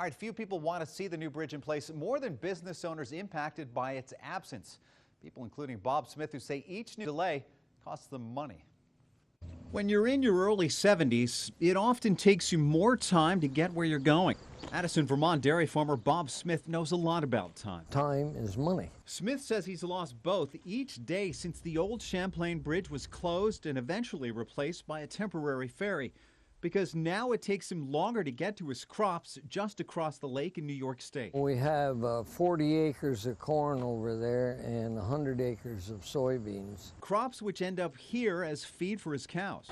All right, few people want to see the new bridge in place more than business owners impacted by its absence. People including Bob Smith, who say each new delay costs them money. When you're in your early 70s, it often takes you more time to get where you're going. Addison, Vermont dairy farmer Bob Smith knows a lot about time. Time is money. Smith says he's lost both each day since the old Champlain Bridge was closed and eventually replaced by a temporary ferry, because now it takes him longer to get to his crops just across the lake in New York State. We have 40 acres of corn over there and 100 acres of soybeans. Crops which end up here as feed for his cows.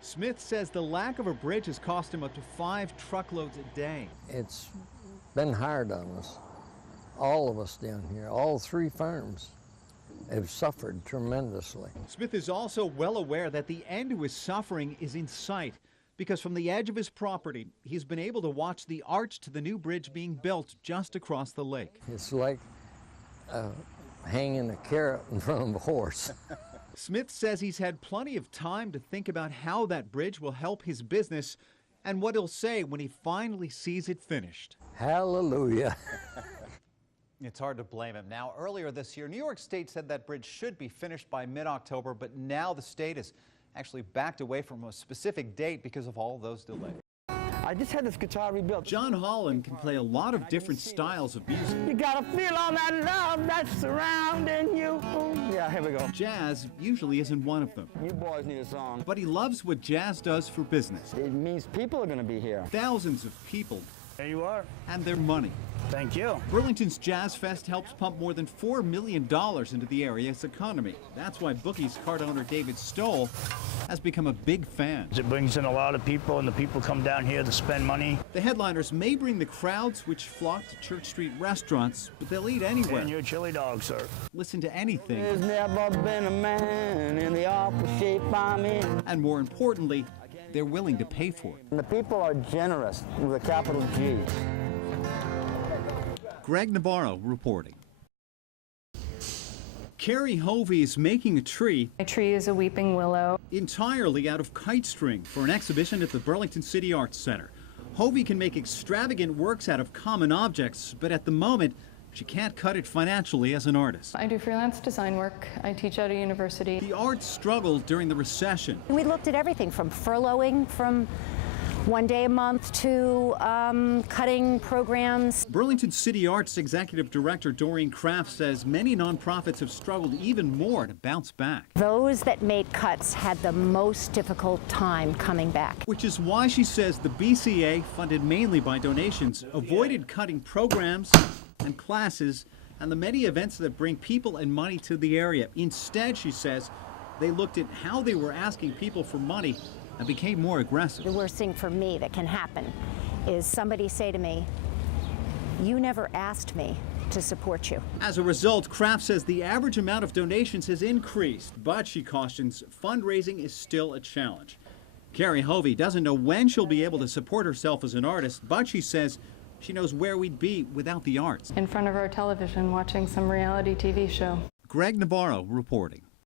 Smith says the lack of a bridge has cost him up to 5 truckloads a day. It's been hard on us, all of us down here. All 3 farms have suffered tremendously. Smith is also well aware that the end to his suffering is in sight, because from the edge of his property, he's been able to watch the arch to the new bridge being built just across the lake. It's like hanging a carrot in front of a horse. Smith says he's had plenty of time to think about how that bridge will help his business and what he'll say when he finally sees it finished. Hallelujah. It's hard to blame him. Now, earlier this year, New York State said that bridge should be finished by mid-October, but now the state has actually backed away from a specific date because of all those delays. I just had this guitar rebuilt. John Holland can play a lot of different styles of music. You gotta feel all that love that's surrounding you. Yeah, here we go. Jazz usually isn't one of them. You boys need a song. But he loves what jazz does for business. It means people are gonna be here. Thousands of people. There you are. And their money. Thank you. Burlington's Jazz Fest helps pump more than $4 million into the area's economy. That's why Bookies card owner David Stoll has become a big fan. It brings in a lot of people, and the people come down here to spend money. The headliners may bring the crowds which flock to Church Street restaurants, but they'll eat anywhere. And your chili dog, sir. Listen to anything. There's never been a man in the awful shape I'm in. And more importantly, they're willing to pay for it. And the people are generous with a capital G. Greg Navarro reporting. Carrie Hovey is making a tree. My tree is a weeping willow. Entirely out of kite string for an exhibition at the Burlington City Arts Center. Hovey can make extravagant works out of common objects, but at the moment, she can't cut it financially as an artist. I do freelance design work. I teach at a university. The arts struggled during the recession. We looked at everything from furloughing from 1 day a month to cutting programs. Burlington City Arts Executive Director Doreen Kraft says many nonprofits have struggled even more to bounce back. Those that made cuts had the most difficult time coming back. Which is why she says the BCA, funded mainly by donations, avoided cutting programs and classes and the many events that bring people and money to the area. Instead, she says, they looked at how they were asking people for money and became more aggressive. The worst thing for me that can happen is somebody say to me, "You never asked me to support you." As a result, Kraft says the average amount of donations has increased, but she cautions fundraising is still a challenge. Carrie Hovey doesn't know when she'll be able to support herself as an artist, but she says she knows where we'd be without the arts. In front of our television watching some reality TV show. Greg Navarro reporting.